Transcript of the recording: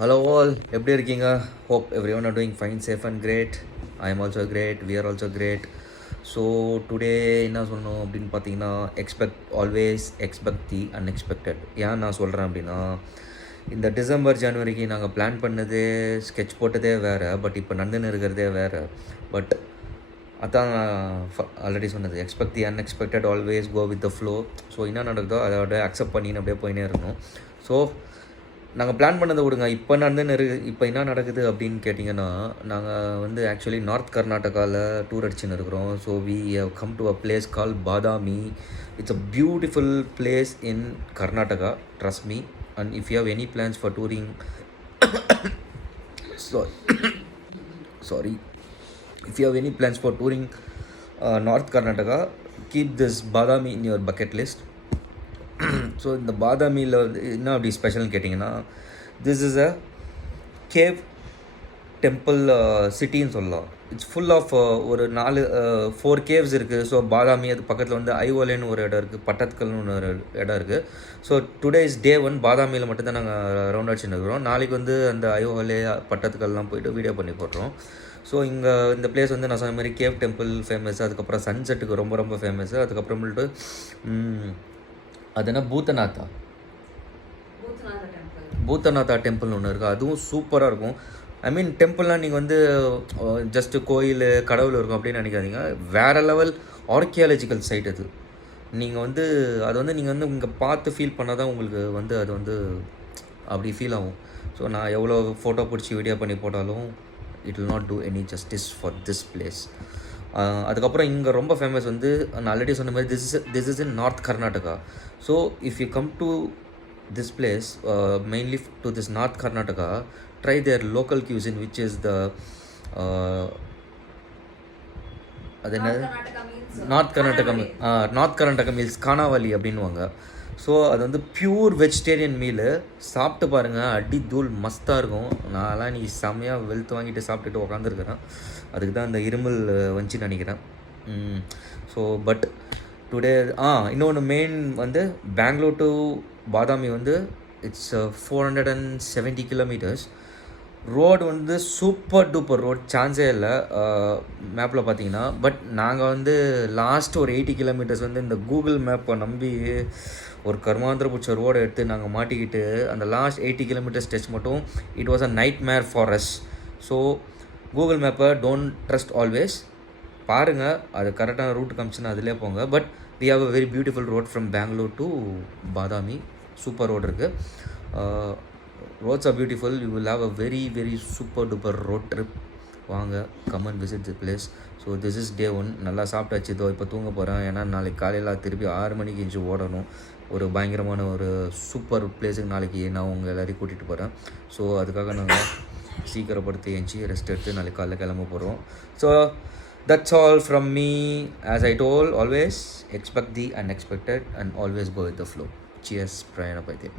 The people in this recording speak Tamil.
Hello all, எப்படி இருக்கீங்க? Hope everyone are doing fine, safe and great. I am also great, we are also great. So today என்ன சொல்லணும் அப்படின்னு பார்த்தீங்கன்னா, ஆல்வேஸ் எக்ஸ்பெக்ட் தி அன்எக்ஸ்பெக்டட். ஏன் நான் சொல்கிறேன் அப்படின்னா, இந்த டிசம்பர் ஜனவரிக்கு நாங்கள் பிளான் பண்ணதே ஸ்கெட்ச் போட்டதே வேறு, பட் இப்போ நடந்துன்னு இருக்கிறதே வேறு. பட் அதான் ஆல்ரெடி சொன்னது, expect the unexpected, always go with the flow. So என்ன நடக்குதோ அதோட அக்செப்ட் பண்ணின்னு அப்படியே போயினே இருக்கணும். ஸோ நாங்கள் பிளான் பண்ணதை விடுங்க, இப்போ என்ன நடக்குது அப்படின்னு கேட்டிங்கன்னா, நாங்கள் வந்து ஆக்சுவலி நார்த் கர்நாடகாவில் டூர் அடிச்சுன்னு இருக்கிறோம். So we have come to a place call Badami. It's a beautiful place in Karnataka, trust me. And if you have any plans for touring sorry if you have any plans for touring North Karnataka, keep this Badami in your bucket list. So இந்த பாதாமியில் வந்து என்ன அப்படி ஸ்பெஷல்னு கேட்டிங்கன்னா, this is a cave temple சிட்டின்னு சொல்லலாம். இட்ஸ் ஃபுல் ஆஃப் ஒரு 4 கேவ்ஸ் இருக்குது. ஸோ பாதாமி அது பக்கத்தில் வந்து ஐஓலேன்னு ஒரு இடம் இருக்குது, பட்டத்கல்னு ஒரு இடம் இருக்குது. So today is day 1. பாதாமியில் மட்டும்தான் நாங்கள் ரவுண்ட் அடிச்சுன்னு இருக்கிறோம். நாளைக்கு வந்து அந்த ஐஓலே பட்டத்துக்கல்லாம் போய்ட்டு வீடியோ பண்ணி போடுறோம். ஸோ இந்த பிளேஸ் வந்து நான் சொன்ன மாதிரி கேவ் டெம்பிள் ஃபேமஸ், அதுக்கப்புறம் சன்செட்டுக்கு ரொம்ப ரொம்ப ஃபேமஸ்ஸு. அதுக்கப்புறமேட்டு அது என்ன பூத்தநாதா டெம்பிள்னு ஒன்று இருக்குது, அதுவும் சூப்பராக இருக்கும். ஐ மீன் டெம்பிள்லாம் நீங்கள் வந்து ஜஸ்ட்டு கோயில் கடவுள் இருக்கும் அப்படின்னு நினைக்காதீங்க. வேறு லெவல் ஆர்கியாலஜிக்கல் சைட் அது. நீங்கள் வந்து அது வந்து நீங்கள் வந்து இங்கே பார்த்து ஃபீல் பண்ணால் தான் உங்களுக்கு வந்து அது வந்து அப்படி ஃபீல் ஆகும். ஸோ நான் எவ்வளோ ஃபோட்டோ பிடிச்சி வீடியோ பண்ணி போட்டாலும் it will not do any justice for this place. அதுக்கப்புறம் இங்கே ரொம்ப ஃபேமஸ் வந்து நான் ஆல்ரெடி சொன்ன மாதிரி this is in north Karnataka. So if you come to this place, mainly to this north Karnataka, try their local cuisine which is the அது என்ன நார்த் கர்நாடகா மீல்ஸ் கானாவலி அப்படின்வாங்க. ஸோ அது வந்து பியூர் வெஜிடேரியன் மீலு. சாப்பிட்டு பாருங்கள், அடி தூள் மஸ்தாக இருக்கும். நான்லாம் நீ செம்மையாக வெளுத்து வாங்கிட்டு சாப்பிட்டுட்டு உக்காந்துருக்கிறேன். அதுக்கு தான் இந்த இருமல் வந்துச்சுன்னு நினைக்கிறேன். ஸோ பட் டுடே இன்னொன்று மெயின் வந்து பெங்களூர் டு பாதாமி வந்து இட்ஸ் 470 kilometers. ரோடு வந்து சூப்பர் டூப்பர் ரோட், சான்ஸே இல்லை மேப்பில் பார்த்தீங்கன்னா. பட் நாங்கள் வந்து லாஸ்ட் ஒரு 80 kilometers வந்து இந்த கூகுள் மேப்பை நம்பி ஒரு கர்மாந்திர பிடிச்ச ரோடை எடுத்து நாங்கள் மாட்டிக்கிட்டு அந்த லாஸ்ட் 80 kilometers ஸ்டெச் மட்டும் it was a nightmare for us. So Google மேப்பை டோன்ட் ட்ரஸ்ட் ஆல்வேஸ். பாருங்கள், அது கரெக்டான ரூட் காமிச்சுன்னா அதிலே போங்க. But we have a very beautiful road from Bangalore to Badami. Super road இருக்குது. roads are beautiful. You will have a very very super duper road trip. வாங்க, come and visit the place. So this is day 1. நல்லா சாப்பிட்டாச்சு. இதோ இப்போ தூங்க போகிறேன். ஏன்னா நாளைக்கு காலையில் திருப்பி 6 மணிக்கு எஞ்சி ஓடணும். ஒரு பயங்கரமான ஒரு சூப்பர் பிளேஸுக்கு நாளைக்கு நான் உங்கள் எல்லோரையும் கூட்டிகிட்டு போகிறேன். ஸோ அதுக்காக நாங்கள் சீக்கிரப்படுத்தி எஞ்சி ரெஸ்ட் எடுத்து நாளைக்கு காலையில் கிளம்ப போகிறோம். So that's all from me. As I told, always expect the unexpected and always go with the flow. Cheers, Prayana Paithe.